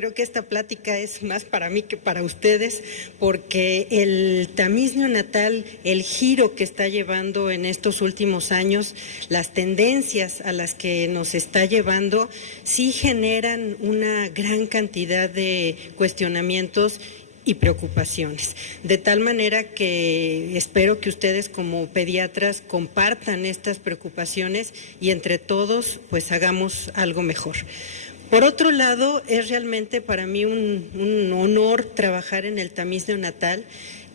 creo que esta plática es más para mí que para ustedes, porque el tamiz neonatal, el giro que está llevando en estos últimos años, las tendencias a las que nos está llevando, sí generan una gran cantidad de cuestionamientos y preocupaciones, de tal manera que espero que ustedes como pediatras compartan estas preocupaciones y entre todos pues hagamos algo mejor. Por otro lado, es realmente para mí un honor trabajar en el tamiz neonatal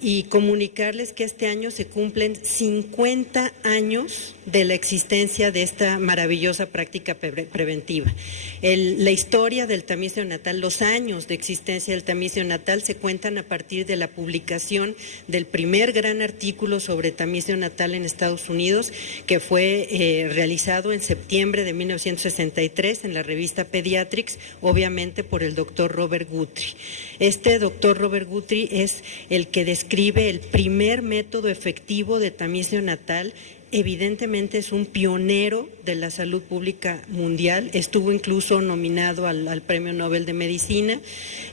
y comunicarles que este año se cumplen 50 años de la existencia de esta maravillosa práctica preventiva. La historia del tamiz neonatal, los años de existencia del tamiz neonatal se cuentan a partir de la publicación del primer gran artículo sobre tamiz neonatal en Estados Unidos, que fue realizado en septiembre de 1963 en la revista Pediatrics, obviamente por el doctor Robert Guthrie. Este doctor Robert Guthrie es el que describe el primer método efectivo de tamiz neonatal. Evidentemente es un pionero de la salud pública mundial, estuvo incluso nominado al Premio Nobel de Medicina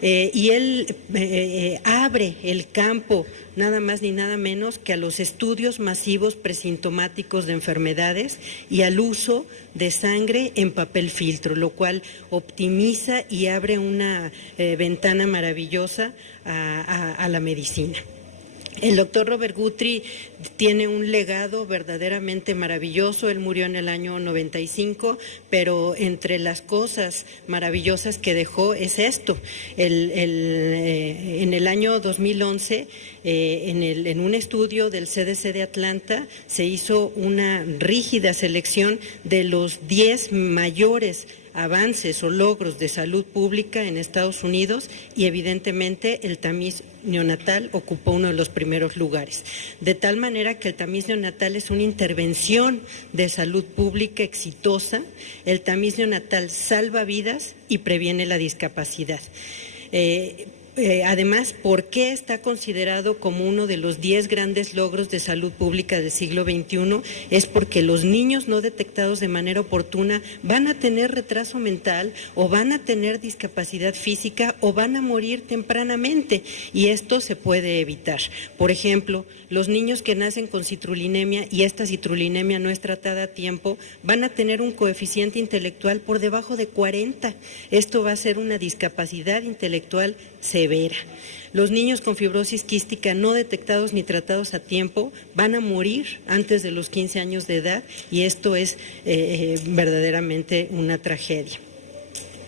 y él abre el campo nada más ni nada menos que a los estudios masivos presintomáticos de enfermedades y al uso de sangre en papel filtro, lo cual optimiza y abre una ventana maravillosa a la medicina. El doctor Robert Guthrie tiene un legado verdaderamente maravilloso. Él murió en el año 95, pero entre las cosas maravillosas que dejó es esto. En el año 2011, en un estudio del CDC de Atlanta, se hizo una rígida selección de los 10 mayores avances o logros de salud pública en Estados Unidos y evidentemente el tamiz neonatal ocupó uno de los primeros lugares. De tal manera que el tamiz neonatal es una intervención de salud pública exitosa. El tamiz neonatal salva vidas y previene la discapacidad. Además, ¿por qué está considerado como uno de los 10 grandes logros de salud pública del siglo XXI? Es porque los niños no detectados de manera oportuna van a tener retraso mental o van a tener discapacidad física o van a morir tempranamente y esto se puede evitar. Por ejemplo, los niños que nacen con citrullinemia y esta citrullinemia no es tratada a tiempo van a tener un coeficiente intelectual por debajo de 40. Esto va a ser una discapacidad intelectual severa. Los niños con fibrosis quística no detectados ni tratados a tiempo van a morir antes de los 15 años de edad y esto es verdaderamente una tragedia.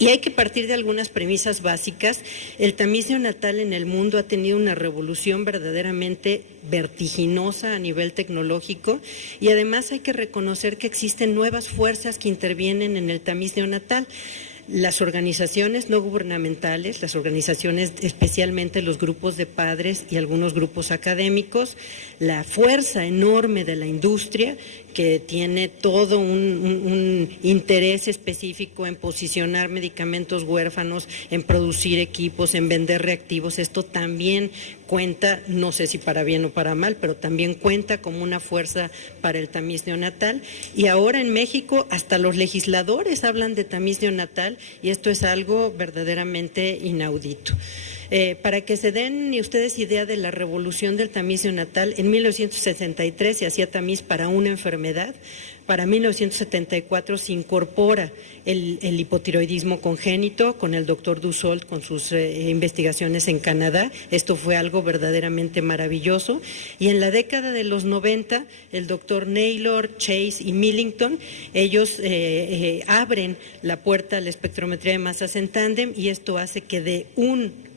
Y hay que partir de algunas premisas básicas. El tamiz neonatal en el mundo ha tenido una revolución verdaderamente vertiginosa a nivel tecnológico y además hay que reconocer que existen nuevas fuerzas que intervienen en el tamiz neonatal. Las organizaciones no gubernamentales, las organizaciones, especialmente los grupos de padres y algunos grupos académicos, la fuerza enorme de la industria que tiene todo un interés específico en posicionar medicamentos huérfanos, en producir equipos, en vender reactivos. Esto también cuenta, no sé si para bien o para mal, pero también cuenta como una fuerza para el tamiz neonatal. Y ahora en México hasta los legisladores hablan de tamiz neonatal y esto es algo verdaderamente inaudito. Para que se den ustedes idea de la revolución del tamiz neonatal, en 1963 se hacía tamiz para una enfermedad, para 1974 se incorpora el hipotiroidismo congénito con el doctor Dussault con sus investigaciones en Canadá. Esto fue algo verdaderamente maravilloso. Y en la década de los 90, el doctor Naylor, Chase y Millington, ellos abren la puerta a la espectrometría de masas en tándem y esto hace que de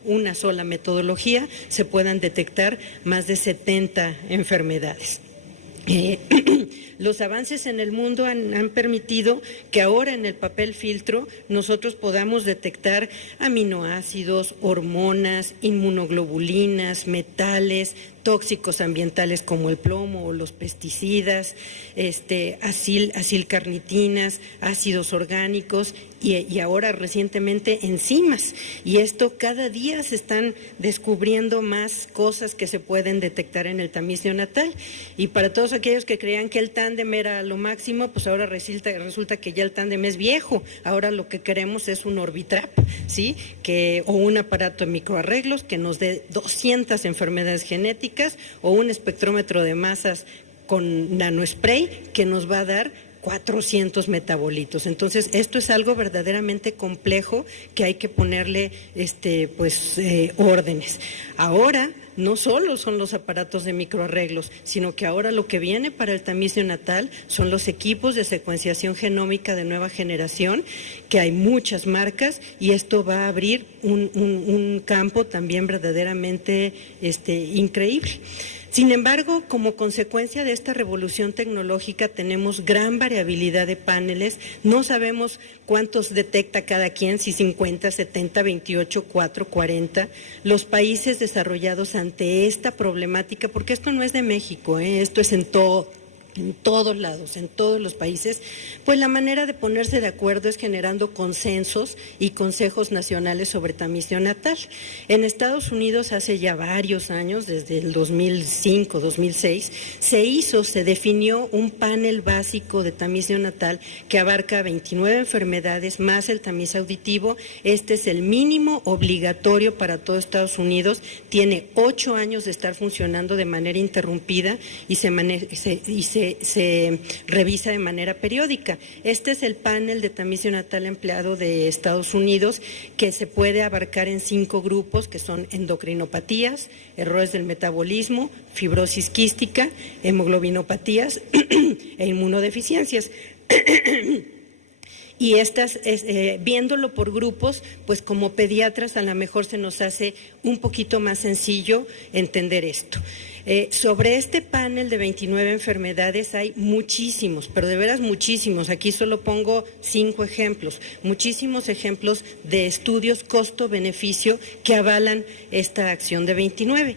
una sola metodología se puedan detectar más de 70 enfermedades. Los avances en el mundo han permitido que ahora en el papel filtro nosotros podamos detectar aminoácidos, hormonas, inmunoglobulinas, metales, tóxicos ambientales como el plomo o los pesticidas, acilcarnitinas, ácidos orgánicos y ahora recientemente enzimas. Y esto cada día se están descubriendo más cosas que se pueden detectar en el tamiz neonatal. Y para todos aquellos que creían que el tándem era lo máximo, pues ahora resulta que ya el tándem es viejo. Ahora lo que queremos es un Orbitrap, ¿sí? O un aparato de microarreglos que nos dé 200 enfermedades genéticas, o un espectrómetro de masas con nanospray que nos va a dar 400 metabolitos. Entonces, esto es algo verdaderamente complejo que hay que ponerle órdenes. Ahora, no solo son los aparatos de microarreglos, sino que ahora lo que viene para el tamiz neonatal son los equipos de secuenciación genómica de nueva generación, que hay muchas marcas, y esto va a abrir un campo también verdaderamente increíble. Sin embargo, como consecuencia de esta revolución tecnológica tenemos gran variabilidad de paneles, no sabemos cuántos detecta cada quien, si 50, 70, 28, 4, 40. Los países desarrollados ante esta problemática, porque esto no es de México, esto es en todos lados, en todos los países, pues la manera de ponerse de acuerdo es generando consensos y consejos nacionales sobre tamiz neonatal. En Estados Unidos hace ya varios años, desde el 2005, 2006, se definió un panel básico de tamiz neonatal que abarca 29 enfermedades más el tamiz auditivo. Este es el mínimo obligatorio para todo Estados Unidos, tiene 8 años de estar funcionando de manera interrumpida y se revisa de manera periódica. Este es el panel de tamiz neonatal empleado de Estados Unidos, que se puede abarcar en 5 grupos, que son endocrinopatías, errores del metabolismo, fibrosis quística, hemoglobinopatías e inmunodeficiencias. Y viéndolo por grupos, pues como pediatras a lo mejor se nos hace un poquito más sencillo entender esto. Sobre este panel de 29 enfermedades hay muchísimos, pero de veras muchísimos. Aquí solo pongo 5 ejemplos, muchísimos ejemplos de estudios costo-beneficio que avalan esta acción de 29.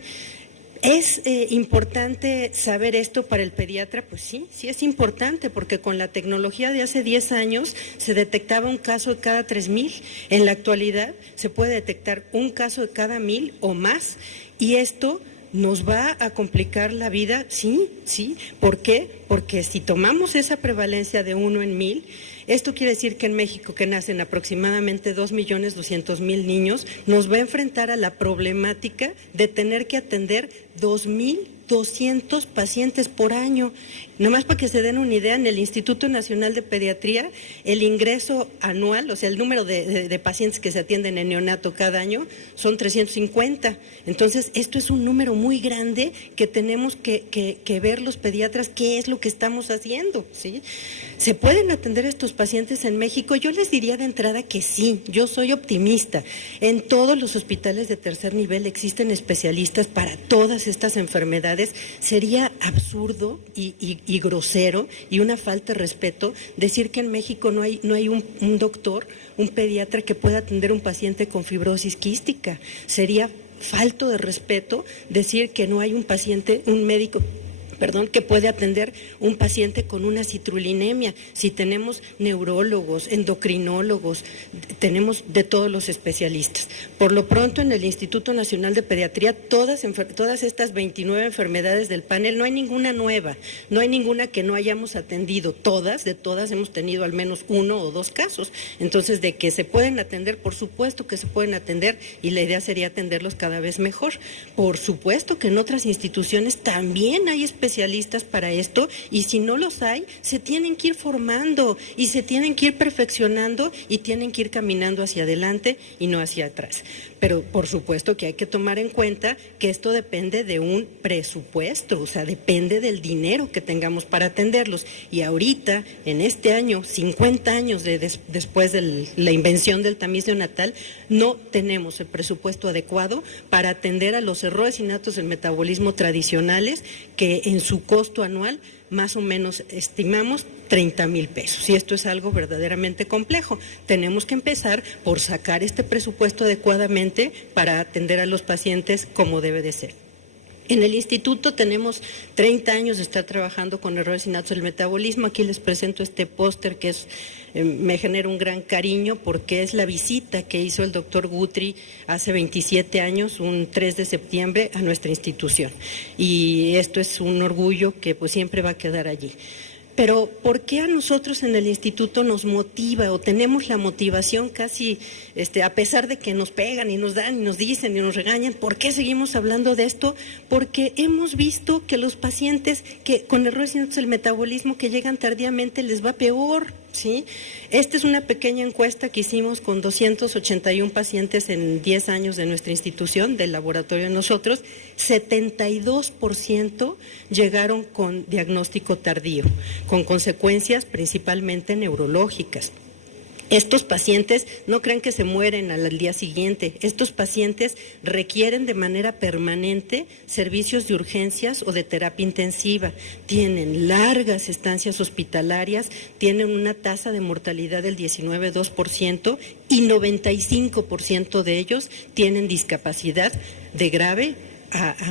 ¿Es importante saber esto para el pediatra? Pues sí es importante, porque con la tecnología de hace 10 años se detectaba un caso de cada 3,000. En la actualidad se puede detectar un caso de cada 1,000 o más, y esto ¿nos va a complicar la vida? Sí. ¿Por qué? Porque si tomamos esa prevalencia de 1 en 1,000, esto quiere decir que en México, que nacen aproximadamente 2,200,000 niños, nos va a enfrentar a la problemática de tener que atender 2,200 pacientes por año. Nomás para que se den una idea, en el Instituto Nacional de Pediatría, el ingreso anual, o sea, el número de pacientes que se atienden en neonato cada año son 350. Entonces, esto es un número muy grande que tenemos que ver los pediatras qué es lo que estamos haciendo, ¿sí? ¿Se pueden atender estos pacientes en México? Yo les diría de entrada que sí, yo soy optimista. En todos los hospitales de tercer nivel existen especialistas para todas estas enfermedades. Sería absurdo y grosero y una falta de respeto decir que en México no hay un doctor, un pediatra que pueda atender un paciente con fibrosis quística. Sería falto de respeto decir que no hay un médico que puede atender un paciente con una citrullinemia. Si tenemos neurólogos, endocrinólogos, tenemos de todos los especialistas. Por lo pronto, en el Instituto Nacional de Pediatría, todas estas 29 enfermedades del panel, no hay ninguna nueva, no hay ninguna que no hayamos atendido. De todas hemos tenido al menos 1 o 2 casos. Entonces, de que se pueden atender, por supuesto que se pueden atender, y la idea sería atenderlos cada vez mejor. Por supuesto que en otras instituciones también hay especialistas para esto, y si no los hay, se tienen que ir formando y se tienen que ir perfeccionando y tienen que ir caminando hacia adelante y no hacia atrás. Pero por supuesto que hay que tomar en cuenta que esto depende de un presupuesto, o sea, depende del dinero que tengamos para atenderlos. Y ahorita, en este año, 50 años después de la invención del tamiz neonatal, no tenemos el presupuesto adecuado para atender a los errores innatos del metabolismo tradicionales, que en su costo anual más o menos estimamos 30,000 pesos. Y esto es algo verdaderamente complejo. Tenemos que empezar por sacar este presupuesto adecuadamente para atender a los pacientes como debe de ser. En el instituto tenemos 30 años de estar trabajando con errores innatos del metabolismo. Aquí les presento este póster que me genera un gran cariño porque es la visita que hizo el doctor Guthrie hace 27 años, un 3 de septiembre, a nuestra institución. Y esto es un orgullo que pues siempre va a quedar allí. Pero ¿por qué a nosotros en el instituto nos motiva o tenemos la motivación casi, a pesar de que nos pegan y nos dan y nos dicen y nos regañan, ¿por qué seguimos hablando de esto? Porque hemos visto que los pacientes que con errores innatos del metabolismo que llegan tardíamente les va peor, ¿sí? Esta es una pequeña encuesta que hicimos con 281 pacientes en 10 años de nuestra institución, del laboratorio de nosotros. 72% llegaron con diagnóstico tardío, con consecuencias principalmente neurológicas. Estos pacientes no crean que se mueren al día siguiente. Estos pacientes requieren de manera permanente servicios de urgencias o de terapia intensiva. Tienen largas estancias hospitalarias, tienen una tasa de mortalidad del 19,2% y 95% de ellos tienen discapacidad de grave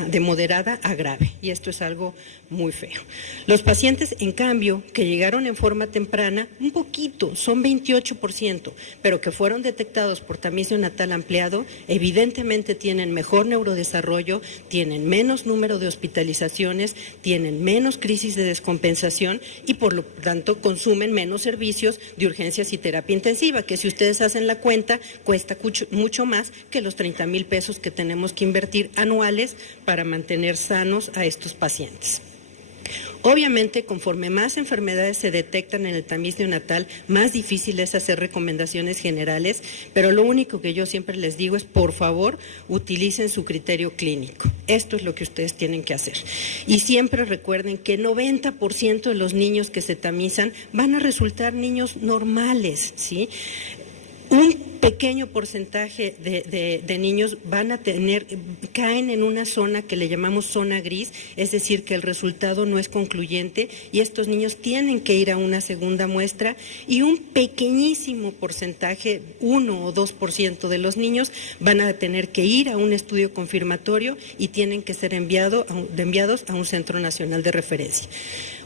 de moderada a grave, y esto es algo muy feo. Los pacientes, en cambio, que llegaron en forma temprana, un poquito, son 28%, pero que fueron detectados por tamiz neonatal ampliado, evidentemente tienen mejor neurodesarrollo, tienen menos número de hospitalizaciones, tienen menos crisis de descompensación y por lo tanto consumen menos servicios de urgencias y terapia intensiva, que si ustedes hacen la cuenta, cuesta mucho más que los 30,000 pesos que tenemos que invertir anuales para mantener sanos a estos pacientes. Obviamente, conforme más enfermedades se detectan en el tamiz neonatal, más difícil es hacer recomendaciones generales, pero lo único que yo siempre les digo es, por favor, utilicen su criterio clínico. Esto es lo que ustedes tienen que hacer. Y siempre recuerden que 90% de los niños que se tamizan van a resultar niños normales, ¿sí? Un pequeño porcentaje de niños caen en una zona que le llamamos zona gris, es decir, que el resultado no es concluyente y estos niños tienen que ir a una segunda muestra, y un pequeñísimo porcentaje, 1 o 2% de los niños van a tener que ir a un estudio confirmatorio y tienen que ser enviados a un centro nacional de referencia.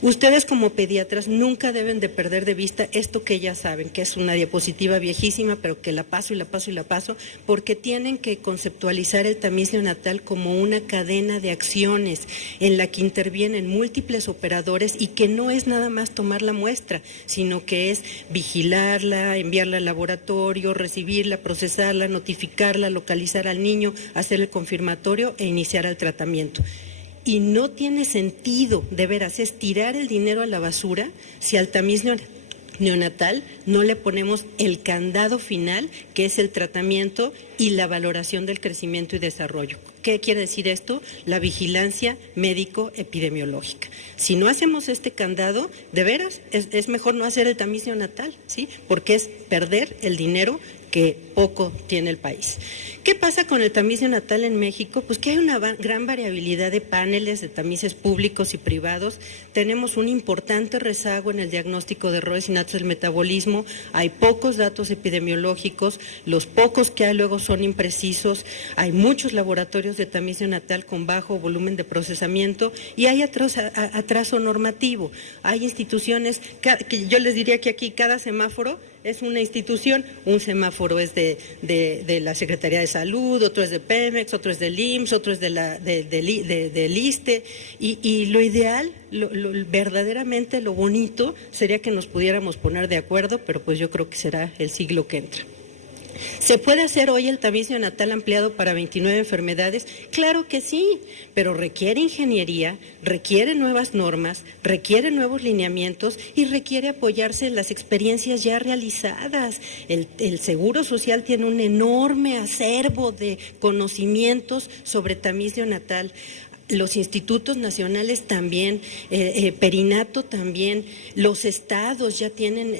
Ustedes como pediatras nunca deben de perder de vista esto que ya saben, que es una diapositiva viejísima, pero que la paso, porque tienen que conceptualizar el tamiz neonatal como una cadena de acciones en la que intervienen múltiples operadores y que no es nada más tomar la muestra, sino que es vigilarla, enviarla al laboratorio, recibirla, procesarla, notificarla, localizar al niño, hacer el confirmatorio e iniciar el tratamiento. Y no tiene sentido, de veras, es tirar el dinero a la basura si al tamiz neonatal no le ponemos el candado final, que es el tratamiento y la valoración del crecimiento y desarrollo. ¿Qué quiere decir esto? La vigilancia médico-epidemiológica. Si no hacemos este candado, de veras, es mejor no hacer el tamiz neonatal, ¿sí? Porque es perder el dinero que poco tiene el país. ¿Qué pasa con el tamiz neonatal en México? Pues que hay una gran variabilidad de paneles, de tamices públicos y privados. Tenemos un importante rezago en el diagnóstico de errores innatos del metabolismo. Hay pocos datos epidemiológicos, los pocos que hay luego son imprecisos. Hay muchos laboratorios de tamiz neonatal con bajo volumen de procesamiento y hay atraso normativo. Hay instituciones, que yo les diría que aquí cada semáforo es una institución, un semáforo es de la Secretaría de Salud, otro es de Pemex, otro es del IMSS, otro es del ISSSTE, y lo ideal, verdaderamente lo bonito sería que nos pudiéramos poner de acuerdo, pero pues yo creo que será el siglo que entra. ¿Se puede hacer hoy el tamiz neonatal ampliado para 29 enfermedades? Claro que sí, pero requiere ingeniería, requiere nuevas normas, requiere nuevos lineamientos y requiere apoyarse en las experiencias ya realizadas. El Seguro Social tiene un enorme acervo de conocimientos sobre tamiz neonatal. Los institutos nacionales también, Perinato también, los estados ya tienen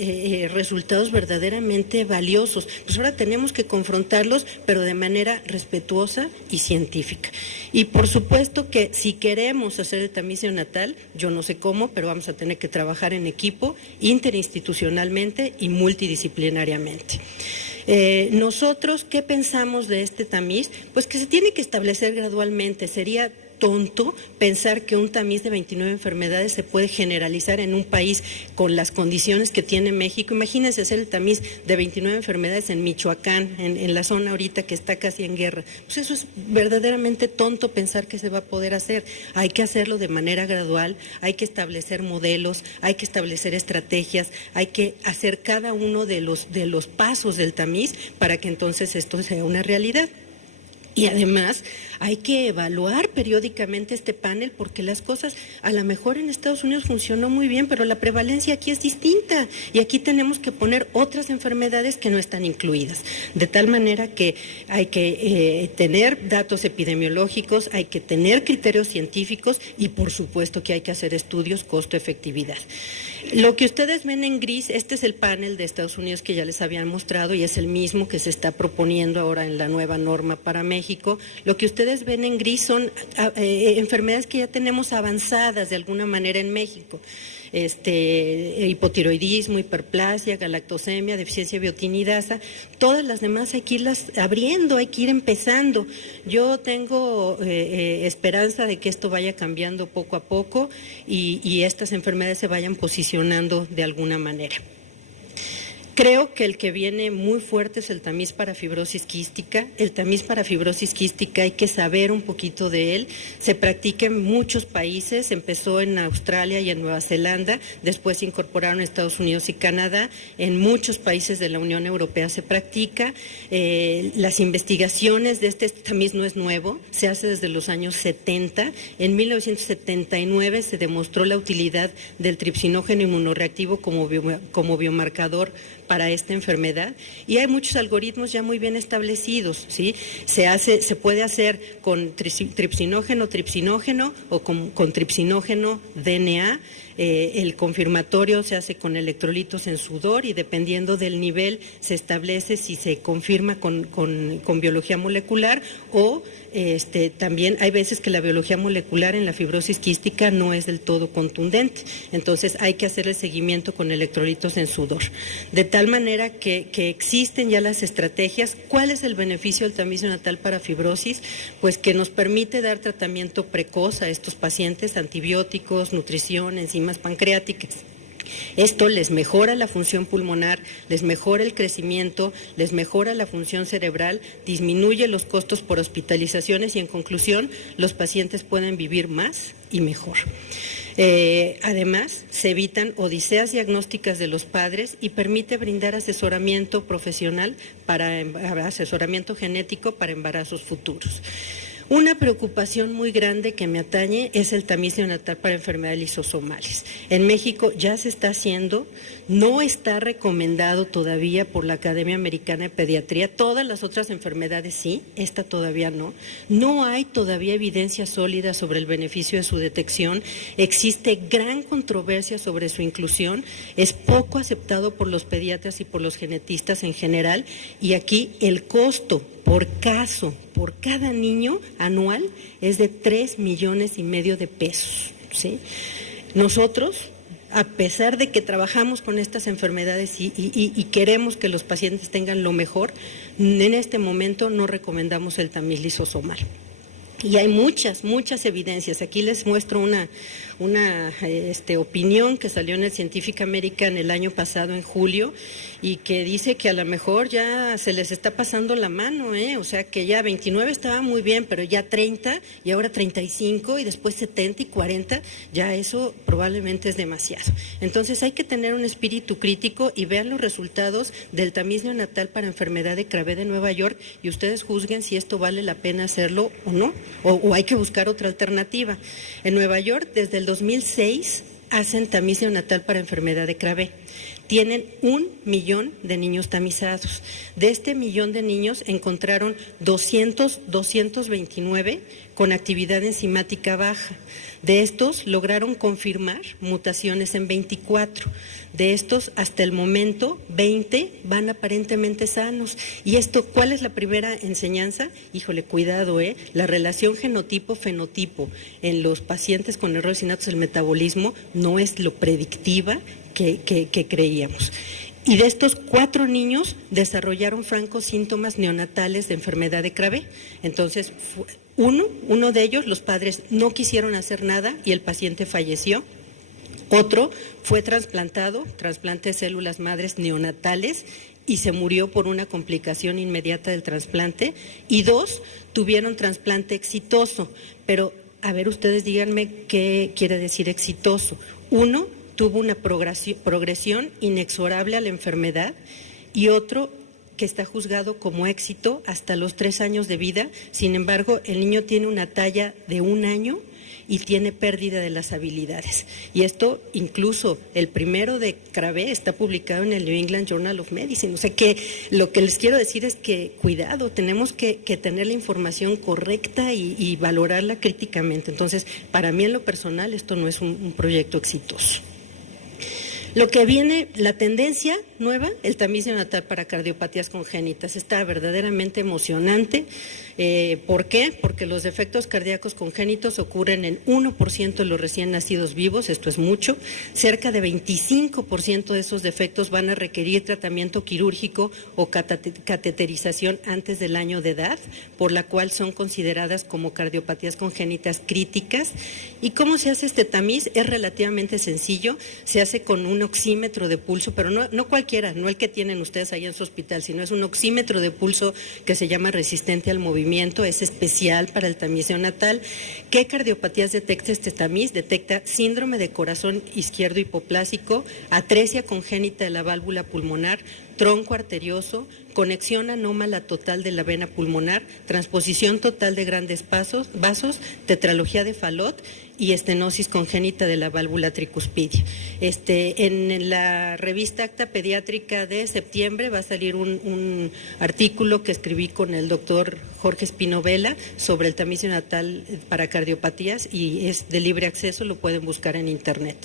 resultados verdaderamente valiosos. Pues ahora tenemos que confrontarlos, pero de manera respetuosa y científica. Y por supuesto que si queremos hacer el tamiz neonatal, yo no sé cómo, pero vamos a tener que trabajar en equipo, interinstitucionalmente y multidisciplinariamente. Nosotros, ¿qué pensamos de este tamiz? Pues que se tiene que establecer gradualmente, sería tonto pensar que un tamiz de 29 enfermedades se puede generalizar en un país con las condiciones que tiene México. Imagínense hacer el tamiz de 29 enfermedades en Michoacán, en la zona ahorita que está casi en guerra. Pues eso es verdaderamente tonto pensar que se va a poder hacer. Hay que hacerlo de manera gradual, hay que establecer modelos, hay que establecer estrategias, hay que hacer cada uno de los pasos del tamiz para que entonces esto sea una realidad. Y además hay que evaluar periódicamente este panel porque las cosas a lo mejor en Estados Unidos funcionó muy bien, pero la prevalencia aquí es distinta y aquí tenemos que poner otras enfermedades que no están incluidas. De tal manera que hay que tener datos epidemiológicos, hay que tener criterios científicos y por supuesto que hay que hacer estudios costo-efectividad. Lo que ustedes ven en gris, este es el panel de Estados Unidos que ya les habían mostrado y es el mismo que se está proponiendo ahora en la nueva norma para México. Lo que ustedes ven en gris son enfermedades que ya tenemos avanzadas de alguna manera en México. Hipotiroidismo, hiperplasia, galactosemia, deficiencia de biotinidasa, todas las demás hay que irlas abriendo, hay que ir empezando. Yo tengo esperanza de que esto vaya cambiando poco a poco y estas enfermedades se vayan posicionando de alguna manera. Creo que el que viene muy fuerte es el tamiz para fibrosis quística. El tamiz para fibrosis quística hay que saber un poquito de él. Se practica en muchos países, empezó en Australia y en Nueva Zelanda, después se incorporaron Estados Unidos y Canadá. En muchos países de la Unión Europea se practica. Las investigaciones de este tamiz no es nuevo, se hace desde los años 70. En 1979 se demostró la utilidad del tripsinógeno inmunorreactivo como biomarcador para esta enfermedad y hay muchos algoritmos ya muy bien establecidos, ¿sí? Se puede hacer con tripsinógeno o con tripsinógeno DNA. El confirmatorio se hace con electrolitos en sudor y dependiendo del nivel se establece si se confirma con biología molecular o también hay veces que la biología molecular en la fibrosis quística no es del todo contundente, entonces hay que hacer el seguimiento con electrolitos en sudor. De tal manera que existen ya las estrategias. ¿Cuál es el beneficio del tamiz neonatal para fibrosis? Pues que nos permite dar tratamiento precoz a estos pacientes, antibióticos, nutrición, enzimas pancreáticas. Esto les mejora la función pulmonar, les mejora el crecimiento, les mejora la función cerebral, disminuye los costos por hospitalizaciones y en conclusión los pacientes pueden vivir más y mejor. Además, se evitan odiseas diagnósticas de los padres y permite brindar asesoramiento profesional asesoramiento genético para embarazos futuros. Una preocupación muy grande que me atañe es el tamiz neonatal para enfermedades lisosomales. En México ya se está haciendo, no está recomendado todavía por la Academia Americana de Pediatría. Todas las otras enfermedades sí, esta todavía no. No hay todavía evidencia sólida sobre el beneficio de su detección. Existe gran controversia sobre su inclusión. Es poco aceptado por los pediatras y por los genetistas en general. Y aquí el costo por caso, por cada niño anual, es de 3,5 millones de pesos, ¿sí? Nosotros, a pesar de que trabajamos con estas enfermedades y queremos que los pacientes tengan lo mejor, en este momento no recomendamos el tamiz lisosomal. Y hay muchas evidencias. Aquí les muestro una opinión que salió en el Scientific American el año pasado en julio y que dice que a lo mejor ya se les está pasando la mano, o sea que ya 29 estaba muy bien, pero ya 30 y ahora 35 y después 70 y 40, ya eso probablemente es demasiado. Entonces hay que tener un espíritu crítico y vean los resultados del tamiz neonatal para enfermedad de Crabbe de Nueva York y ustedes juzguen si esto vale la pena hacerlo o no, o hay que buscar otra alternativa. En Nueva York, desde el 2006, hacen tamiz neonatal para enfermedad de Crabbe. Tienen 1 millón de niños tamizados. De este 1 millón de niños encontraron 229 con actividad enzimática baja. De estos lograron confirmar mutaciones en 24. De estos, hasta el momento, 20 van aparentemente sanos. ¿Y esto cuál es la primera enseñanza? Híjole, cuidado, la relación genotipo-fenotipo en los pacientes con errores innatos del metabolismo no es lo predictiva que creíamos. Y de estos 4 niños desarrollaron francos síntomas neonatales de enfermedad de Krabbe. Entonces, uno de ellos, los padres no quisieron hacer nada y el paciente falleció. Otro fue trasplantado, trasplante de células madres neonatales, y se murió por una complicación inmediata del trasplante. Y 2 tuvieron trasplante exitoso. Pero, a ver, ustedes díganme qué quiere decir exitoso. Uno tuvo una progresión inexorable a la enfermedad y otro que está juzgado como éxito hasta los 3 años de vida. Sin embargo, el niño tiene una talla de 1 año y tiene pérdida de las habilidades. Y esto, incluso el primero de Krabbe está publicado en el New England Journal of Medicine. O sea que lo que les quiero decir es que cuidado, tenemos que tener la información correcta y valorarla críticamente. Entonces, para mí en lo personal esto no es un proyecto exitoso. Lo que viene, la tendencia nueva, el tamiz neonatal para cardiopatías congénitas, está verdaderamente emocionante. ¿Por qué? Porque los defectos cardíacos congénitos ocurren en 1% de los recién nacidos vivos, esto es mucho. Cerca de 25% de esos defectos van a requerir tratamiento quirúrgico o cateterización antes del año de edad, por la cual son consideradas como cardiopatías congénitas críticas. ¿Y cómo se hace este tamiz? Es relativamente sencillo, se hace con un oxímetro de pulso, pero no cualquiera, no el que tienen ustedes ahí en su hospital, sino es un oxímetro de pulso que se llama resistente al movimiento, es especial para el tamiz neonatal. ¿Qué cardiopatías detecta este tamiz? Detecta síndrome de corazón izquierdo hipoplásico, atresia congénita de la válvula pulmonar, tronco arterioso, conexión anómala total de la vena pulmonar, transposición total de grandes vasos, tetralogía de Fallot y estenosis congénita de la válvula tricuspidia. En la revista Acta Pediátrica de septiembre va a salir un artículo que escribí con el doctor Jorge Espino Vela sobre el tamiz neonatal para cardiopatías y es de libre acceso, lo pueden buscar en internet.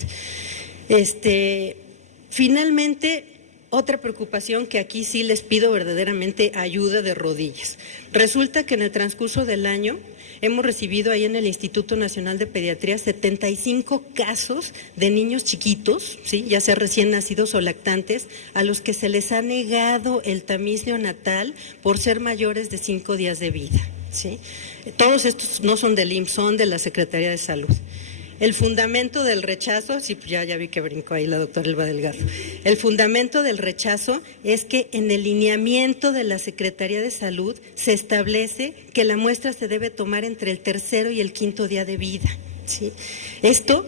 Finalmente, otra preocupación que aquí sí les pido verdaderamente ayuda de rodillas. Resulta que en el transcurso del año hemos recibido ahí en el Instituto Nacional de Pediatría 75 casos de niños chiquitos, ¿sí?, ya sea recién nacidos o lactantes, a los que se les ha negado el tamiz neonatal por ser mayores de 5 días de vida, ¿sí? Todos estos no son del IMSS, son de la Secretaría de Salud. El fundamento del rechazo, sí, ya vi que brincó ahí la doctora Elba Delgado. El fundamento del rechazo es que en el lineamiento de la Secretaría de Salud se establece que la muestra se debe tomar entre el 3.º y el 5.º día de vida, ¿sí? Esto,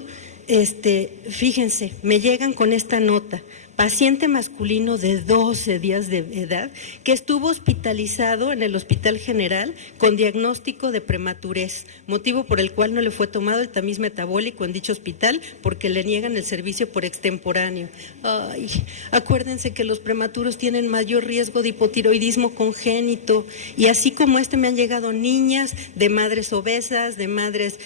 fíjense, me llegan con esta nota. Paciente masculino de 12 días de edad que estuvo hospitalizado en el Hospital General con diagnóstico de prematurez, motivo por el cual no le fue tomado el tamiz metabólico en dicho hospital porque le niegan el servicio por extemporáneo. Ay, acuérdense que los prematuros tienen mayor riesgo de hipotiroidismo congénito y así como me han llegado niñas de madres obesas, de madres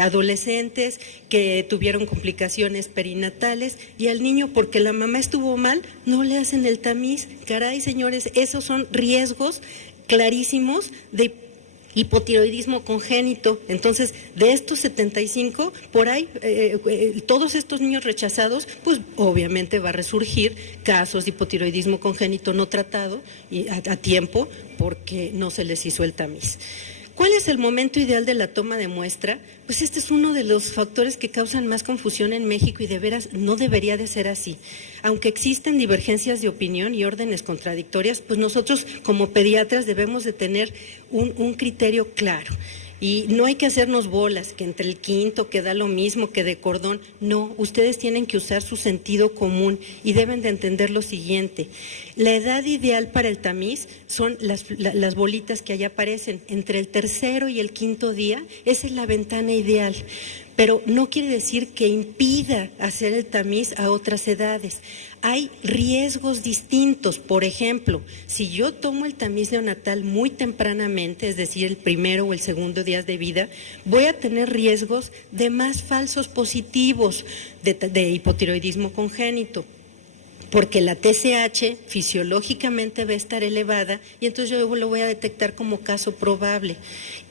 adolescentes que tuvieron complicaciones perinatales y al niño porque la mamá estuvo mal, no le hacen el tamiz. Caray, señores, esos son riesgos clarísimos de hipotiroidismo congénito. Entonces, de estos 75, por ahí, todos estos niños rechazados, pues obviamente va a resurgir casos de hipotiroidismo congénito no tratado y a tiempo porque no se les hizo el tamiz. ¿Cuál es el momento ideal de la toma de muestra? Pues este es uno de los factores que causan más confusión en México y de veras no debería de ser así. Aunque existen divergencias de opinión y órdenes contradictorias, pues nosotros como pediatras debemos de tener un criterio claro. Y no hay que hacernos bolas, que entre el 5.º que da lo mismo que de cordón. No, ustedes tienen que usar su sentido común y deben de entender lo siguiente. La edad ideal para el tamiz son las bolitas que allá aparecen. Entre el 3.º y el 5.º día, esa es la ventana ideal. Pero no quiere decir que impida hacer el tamiz a otras edades. Hay riesgos distintos. Por ejemplo, si yo tomo el tamiz neonatal muy tempranamente, es decir, el 1.º o el 2.º día de vida, voy a tener riesgos de más falsos positivos de hipotiroidismo congénito, porque la TSH fisiológicamente va a estar elevada y entonces yo lo voy a detectar como caso probable.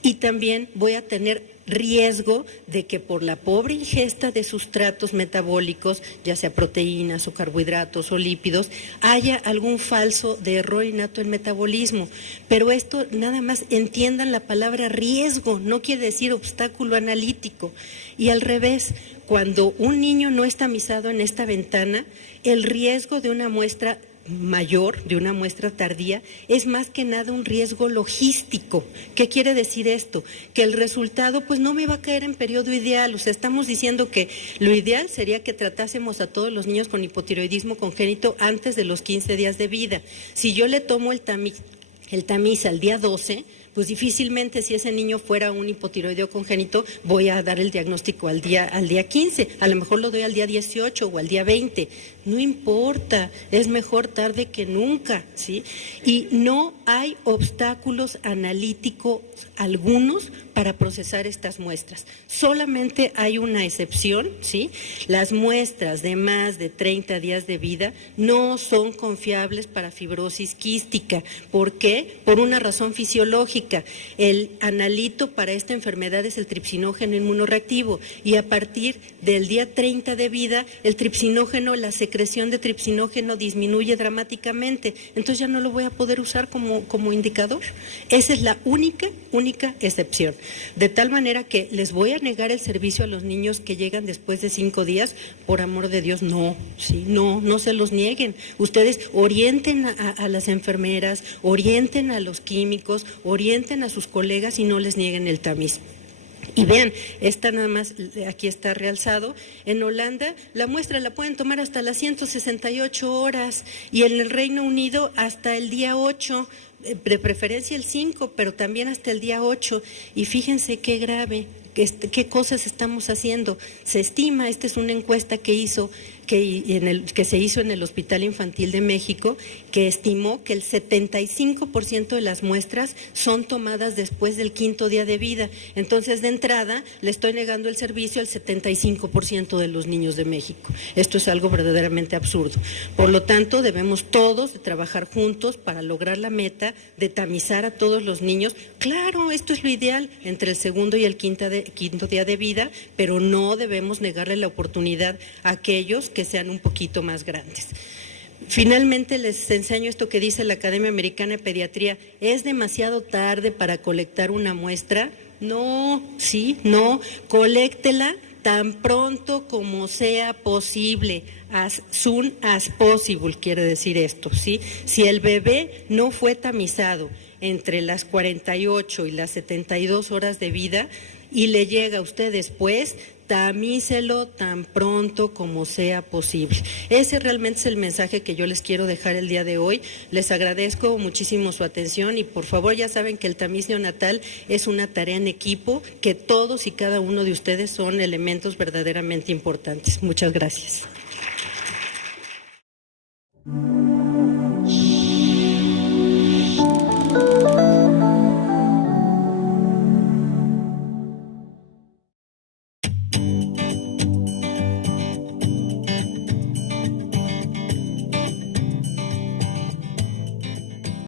Y también voy a tener riesgo de que por la pobre ingesta de sustratos metabólicos, ya sea proteínas o carbohidratos o lípidos, haya algún falso de error innato en metabolismo. Pero esto nada más entiendan la palabra riesgo, no quiere decir obstáculo analítico. Y al revés, cuando un niño no es tamizado en esta ventana, el riesgo de una muestra mayor, de una muestra tardía, es más que nada un riesgo logístico. ¿Qué quiere decir esto? Que el resultado pues no me va a caer en periodo ideal. O sea, estamos diciendo que lo ideal sería que tratásemos a todos los niños con hipotiroidismo congénito antes de los 15 días de vida. Si yo le tomo el tamiz al día 12, pues difícilmente, si ese niño fuera un hipotiroideo congénito, voy a dar el diagnóstico al día 15, a lo mejor lo doy al día 18 o al día 20, no importa, es mejor tarde que nunca, ¿sí? Y no hay obstáculos analíticos algunos para procesar estas muestras. Solamente hay una excepción, ¿sí? Las muestras de más de 30 días de vida no son confiables para fibrosis quística. ¿Por qué? Por una razón fisiológica. El analito para esta enfermedad es el tripsinógeno inmunorreactivo y a partir del día 30 de vida, el tripsinógeno, la secreción de tripsinógeno disminuye dramáticamente. Entonces ya no lo voy a poder usar como indicador. Esa es la única excepción. De tal manera que les voy a negar el servicio a los niños que llegan después de 5 días, por amor de Dios, no, ¿sí? No se los nieguen. Ustedes orienten a las enfermeras, orienten a los químicos, orienten a sus colegas y no les nieguen el tamiz. Y vean, esta nada más, aquí está realzado, en Holanda la muestra la pueden tomar hasta las 168 horas y en el Reino Unido hasta el día 8, de preferencia el 5, pero también hasta el día 8. Y fíjense qué grave, qué cosas estamos haciendo. Se estima, esta es una encuesta que se hizo en el Hospital Infantil de México, que estimó que el 75% de las muestras son tomadas después del 5.º día de vida. Entonces, de entrada, le estoy negando el servicio al 75% de los niños de México. Esto es algo verdaderamente absurdo. Por lo tanto, debemos todos de trabajar juntos para lograr la meta de tamizar a todos los niños. Claro, esto es lo ideal, entre el 2.º y el 5.º día de vida, pero no debemos negarle la oportunidad a aquellos que sean un poquito más grandes. Finalmente les enseño esto que dice la Academia Americana de Pediatría. ¿Es demasiado tarde para colectar una muestra? No, coléctela tan pronto como sea posible. As soon as possible quiere decir esto, ¿sí? Si el bebé no fue tamizado entre las 48 y las 72 horas de vida y le llega a usted después, tamícelo tan pronto como sea posible. Ese realmente es el mensaje que yo les quiero dejar el día de hoy. Les agradezco muchísimo su atención y por favor ya saben que el tamiz neonatal es una tarea en equipo, que todos y cada uno de ustedes son elementos verdaderamente importantes. Muchas gracias.